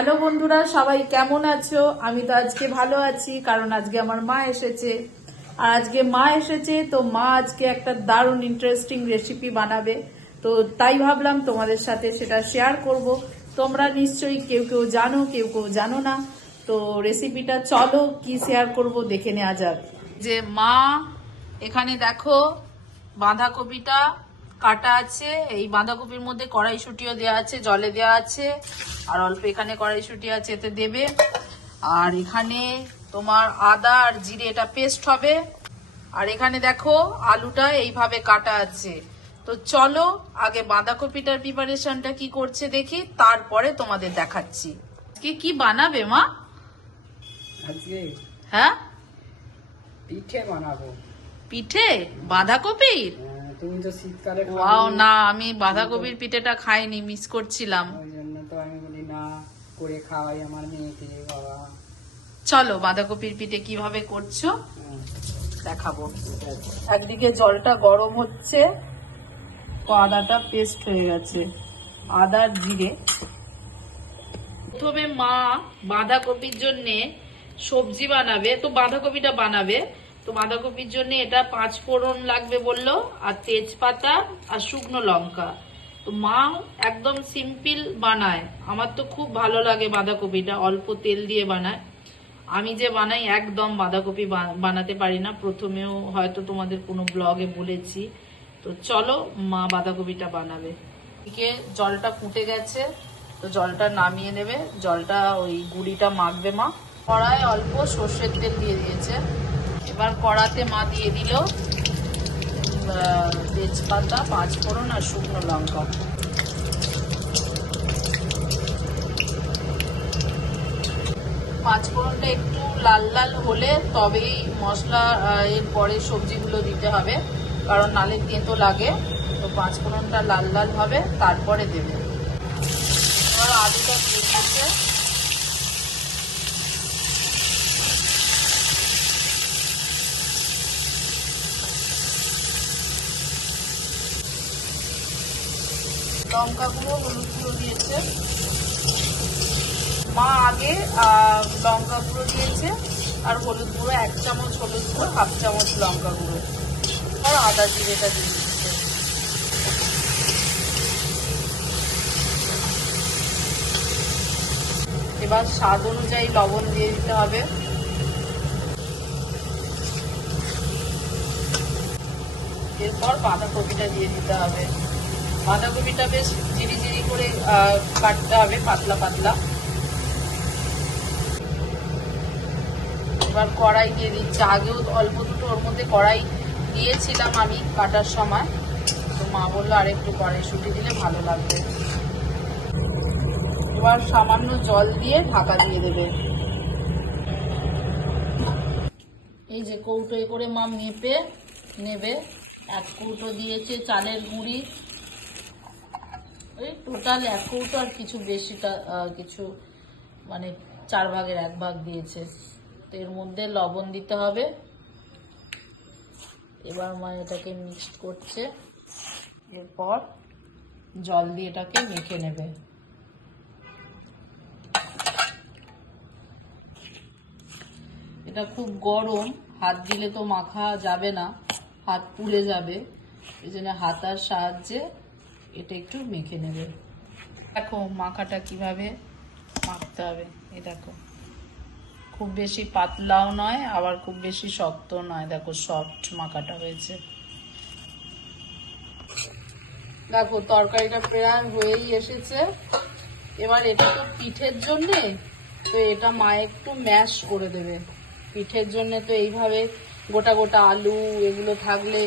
Hello বন্ধুরা, সবাই কেমন আছো? আমি তো আজকে ভালো আছি, কারণ আজকে আমার মা এসেছে। আর আজকে মা এসেছে, তো মা আজকে একটা দারুণ ইন্টারেস্টিং রেসিপি বানাবে। তো তাই ভাবলাম তোমাদের সাথে সেটা শেয়ার করব। তোমরা নিশ্চয়ই কেউ কেউ জানো, কেউ কেউ জানো না। তো রেসিপিটা চলো কি শেয়ার করব দেখে নেওয়া যাক। যে মা, এখানে দেখো বাঁধাকপিটা কাটা আছে এই বাঁধাকপির মধ্যে কড়াইশুটিও দেওয়া আছে জলে দেওয়া আছে আর অল্প এখানে কড়াইশুটি আছে এতে দেবে। আর এখানে তোমার আদা আর জিরে এটা পেস্ট হবে। আর এখানে দেখো আলুটা এইভাবে কাটা আছে। তো চলো আগে বাঁধাকপিটার প্রিপারেশনটা কি করছে দেখি তারপরে তোমাদের দেখাচ্ছি। কি কি বানাবে মা? আজকে হ্যাঁ? পিঠে বানাবো। পিঠে? বাঁধাকপির? আহ, তুমি তো শীতকালে ওয়াও না আমি বাঁধাকপির পিঠেটা খাইনি মিস করছিলাম। ওই জন্য তো আমি বলি না করে খাওয়াই আমার মেয়েকে বাবা। চলো বাঁধাকপির পিঠে কীভাবে করছ? হ্যাঁ, দেখাবো। একদিকে জলটা গরম হচ্ছে তো আদাটা পেস্ট হয়ে গেছে আদা জিরে। প্রথমে মা বাঁধাকপির জন্যে সবজি বানাবে তো বাঁধাকপিটা বানাবে। তো বাঁধাকপির জন্য এটা পাঁচ ফোড়ন লাগবে বলল, আর তেজপাতা আর শুকনো লঙ্কা। তো মা একদম সিম্পল বানায়। আমার তো খুব ভালো লাগে বাঁধাকপিটা, অল্প তেল দিয়ে বানায়। আমি যে বানাই, একদম বাঁধাকপি বানাতে পারি না। প্রথমেও হয়তো তোমাদের কোনো ব্লগে বলেছি। তো চলো মা বাঁধাকপিটা বানাবে। এদিকে জলটা ফুটে গেছে, তো জলটা নামিয়ে নেবে। জলটা ওই গুড়িটা মাখবে মা। কড়ায় অল্প সর্ষের তেল দিয়ে দিয়েছে। এবার কড়াতে মা দিয়ে দিল তেজপাতা পাঁচ ফোড়ন আর শুকনো লঙ্কা। পাঁচ ফোড়নটা একটু লাল লাল হলে তবেই মশলা এর পরে সবজিগুলো দিতে হবে, কারণ নালে তেঁতো লাগে। তো পাঁচ ফোড়নটা লাল লাল হবে, তারপরে দেবে। এবার আলুটা লঙ্কা গুঁড়ো হলুদ গুঁড়ো দিয়েছে। মা আগে লঙ্কা গুঁড়ো দিয়েছে, আর হলুদ গুঁড়ো, এক চামচ হলুদ গুঁড়ো, হাফ চামচ লঙ্কা গুঁড়ো, আর আদা জিরেটা দিয়ে দিচ্ছে এবার স্বাদ অনুযায়ী লবণ দিয়ে দিতে হবে। এরপর বাঁধাকপিটা দিয়ে দিতে হবে। বাঁধাকপিটা বেশ জিরি জিরি করে কাটতে হবে পাতলা পাতলা। এবার কড়াই দিয়ে দিচ্ছি। আগেও অল্প দুটো ওর মধ্যে কড়াই দিয়েছিলাম আমি কাটার সময়। তো মা বলল, আর একটু কড়াই শুটি দিলে ভালো লাগবে। এবার সামান্য জল দিয়ে ঢাকা দিয়ে দেবে। এই যে কৌটোয় করে মা মেপে নেবে। এক কৌটো দিয়েছে চালের গুঁড়ি এই টোটাল এক কৌটো আর কিছু বেশিটা কিছু মানে চার ভাগের এক ভাগ দিয়েছে। তো এর মধ্যে লবণ দিতে হবে। এবার মা এটাকে মিক্সড করছে। এরপর জল দিয়ে এটাকে মেখে নেবে। এটা খুব গরম, হাত দিলে তো মাখা যাবে না, হাত পুড়ে যাবে। এই জন্য হাতার সাহায্যে এটা একটু মেখে নেবে। দেখো মাখাটা কীভাবে মাখতে হবে, এই দেখো। খুব বেশি পাতলাও নয়, আবার খুব বেশি শক্ত নয়। দেখো সফট মাখাটা হয়েছে। দেখো তরকারিটা প্রায় হয়েই এসেছে। এবার এটা তো পিঠের জন্যে, তো এটা মা একটু ম্যাশ করে দেবে। পিঠের জন্য তো এইভাবে গোটা গোটা আলু এগুলো থাকলে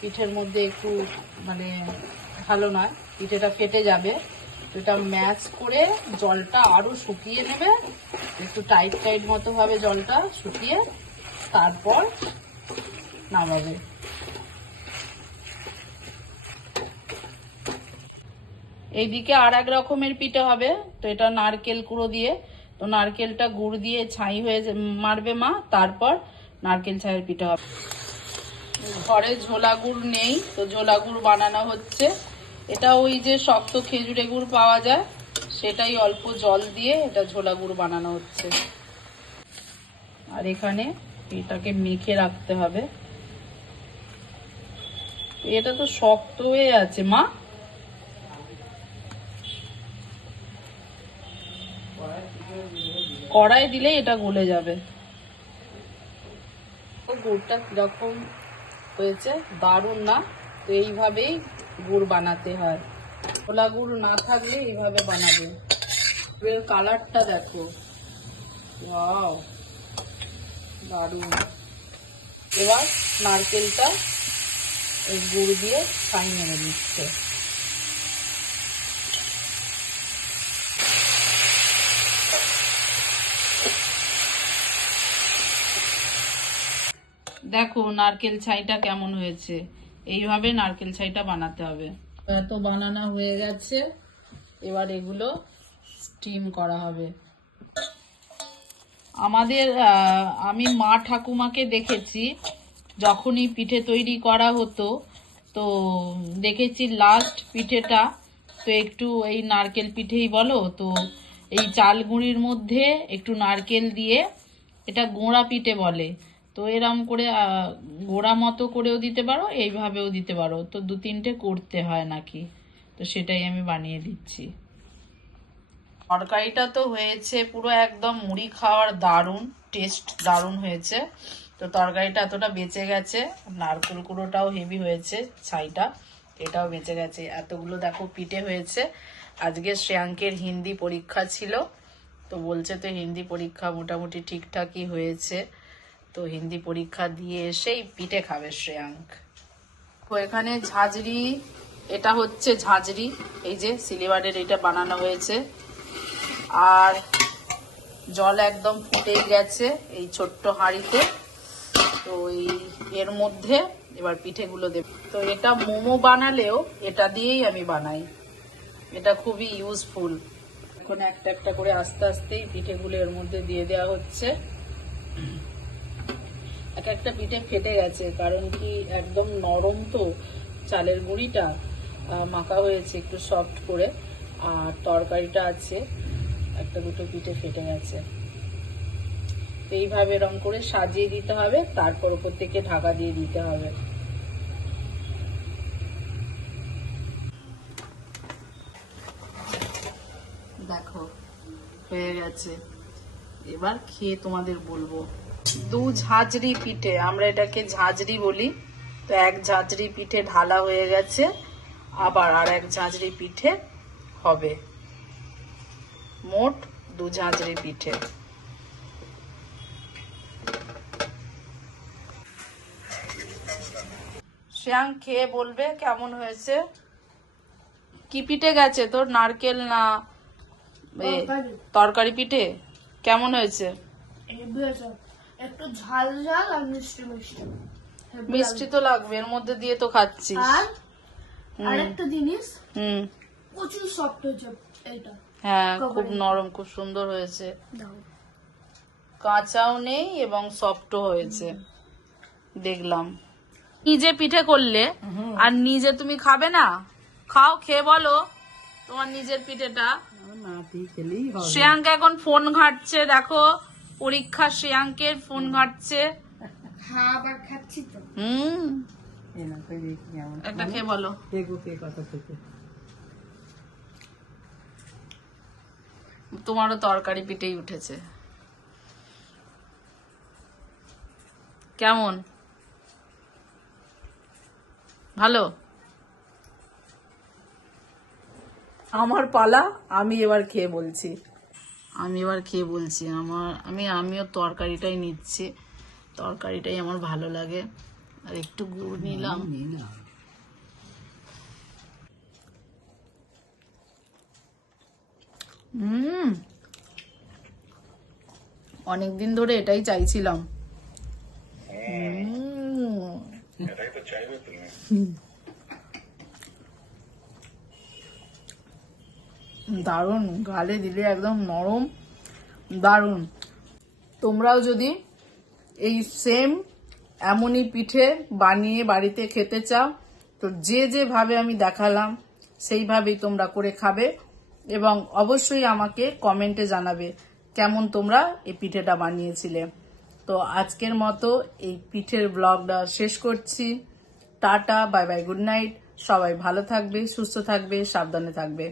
পিঠের মধ্যে একটু মানে ভালো নয়। পিঠেটা ফেটে যাবে। এটা ম্যাচ করে জলটা আরও শুকিয়ে নেবে। একটু টাইট টাইট মতো ভাবে জলটা শুকিয়ে। তারপর নামাবে। এইদিকে আর এক রকমের পিঠে হবে। তো এটা নারকেল কুড়ো দিয়ে। তো নারকেলটা গুড় দিয়ে ছাই হয়ে মারবে মা। তারপর নারকেল ছাইয়ের পিঠে হবে। ঘরে ঝোলা গুড় নেই। তো ঝোলা গুড় বানানো হচ্ছে। এটা ওই যে শক্ত খেজুরে গুড় পাওয়া যায়, সেটাই অল্প জল দিয়ে এটা ঝোলা গুড় বানানো হচ্ছে। আর এখানে এটাকে মেখে রাখতে হবে। এটা তো শক্ত হয়ে আছে, মা। কড়াই দিলে এটা গলে যাবে। গুড়টা কীরকম হয়েছে? দারুণ না? তো এইভাবেই গুড় বানাতে হয়। ছোলা গুড় না থাকলে এইভাবে বানাবে। এর কালারটা দেখো। ওয়াও, দারুণ। এবার নারকেলটা এই গুড় দিয়ে ছাই মেরে নিচ্ছে দেখো নারকেল ছাইটা কেমন হয়েছে। এইভাবে নারকেল ছাইটা বানাতে হবে। এত বানানো হয়ে গেছে। এবার এগুলো স্টিম করা হবে। আমাদের আমি মা ঠাকুমাকে দেখেছি যখনই পিঠে তৈরি করা হতো তো দেখেছি লাস্ট পিঠেটা তো একটু এই নারকেল পিঠেই বলো তো এই চাল গুঁড়ির মধ্যে একটু নারকেল দিয়ে এটা গোড়া পিঠে বলে। তো এরম করে গোড়া মতো করেও দিতে পারো, এইভাবেও দিতে পারো। তো দু তিনটে করতে হয় নাকি? তো সেটাই আমি বানিয়ে দিচ্ছি। তরকারিটা তো হয়েছে পুরো একদম মুড়ি খাওয়ার দারুণ টেস্ট দারুণ হয়েছে। তো তরকারিটা এতটা বেঁচে গেছে, নারকেল কুড়োটাও হেভি হয়েছে ছাইটা, এটাও বেঁচে গেছে। এতগুলো দেখো পিঠে হয়েছে। আজকে শ্রেয়াঙ্কের হিন্দি পরীক্ষা ছিল, তো বলছে তো হিন্দি পরীক্ষা মোটামুটি ঠিকঠাকই হয়েছে। তো হিন্দি পরীক্ষা দিয়ে এসেই পিঠে খাবে শ্রেয়াঙ্ক। তো এখানে ঝাঁঝরি, এটা হচ্ছে ঝাঁঝরি, এই যে সিলিভারের এটা বানানো হয়েছে। আর জল একদম ফুটেই গেছে এই ছোট্ট হাঁড়িতে। তো এই এর মধ্যে এবার পিঠেগুলো দেব। তো এটা মোমো বানালেও এটা দিয়েই আমি বানাই। এটা খুবই ইউজফুল এখন একটা একটা করে আস্তে আস্তেই পিঠেগুলো এর মধ্যে দিয়ে দেওয়া হচ্ছে। এক একটা পিঠে ফেটে গেছে, কারণ কি একদম নরম তো চালের গুঁড়িটা মাখা হয়েছে একটু সফট করে, আর তরকারিটা আছে, একটা দুটো পিঠে ফেটে গেছে। এইভাবে রং করে সাজিয়ে দিতে হবে, তারপর উপর থেকে ঢাকা দিয়ে দিতে হবে। দেখো, হয়ে গেছে। এবার খেয়ে তোমাদের বলব। দু ঝাঁঝরি পিঠে আমরা এটাকে ঝাঁঝরি বলি। তো এক ঝাঁঝরি পিঠে ঢালা হয়ে গেছে আবার আর এক ঝাঁঝরি পিঠে হবে। মোট দু ঝাঁঝরি পিঠে। শ্যাং খেয়ে বলবে কেমন হয়েছে? কি পিঠে গেছে তোর নারকেল না তরকারি। পিঠে? কেমন হয়েছে? একটু ঝাল ঝাল আর মিষ্টি মিষ্টি। মিষ্টি তো লাগবে এর মধ্যে দিয়ে তো লাগবে। আর আরেকটা জিনিস হুম। প্রচুর সফট হয়েছে এটা হ্যাঁ খুব নরম খুব সুন্দর হয়েছে। কাঁচাও নেই এবং সফটও হয়েছে। দেখলাম। নিজে পিঠে করলে আর নিজে তুমি খাবে না? খাও খেয়ে বলো তোমার নিজের পিঠেটা। শ্রেয়াঙ্ক এখন ফোন ঘাটছে দেখো। পরীক্ষা শ্রেয়াঙ্কের ফোন ঘাটছে। হ্যাঁ খাচ্ছি তো। হুম। একটা খেয়ে বলো? তোমারও তরকারি পিঠেই উঠেছে। কেমন? ভালো? আমার পালা আমি এবার খেয়ে বলছি। আমি এবার খেয়ে বলছি আমার আমি আমিও তরকারিটাই নিচ্ছি। তরকারিটাই আমার ভালো লাগে। আর একটু গুড় নিলাম। নিলাম হুম। অনেকদিন ধরে এটাই চাইছিলাম। হুম। দারুণ, গালে দিলে একদম নরম, দারুণ। তোমরাও যদি এই সেম এমনই পিঠে বানিয়ে বাড়িতে খেতে চাও, তো যে যেভাবে আমি দেখালাম, সেইভাবেই তোমরা করে খাবে এবং অবশ্যই আমাকে কমেন্টে জানাবে কেমন তোমরা এই পিঠেটা বানিয়েছিলে। তো আজকের মতো এই পিঠের ব্লগটা শেষ করছি। Tata, bye bye, good night. সবাই ভালো থাকবে, সুস্থ থাকবে, সাবধানে থাকবে।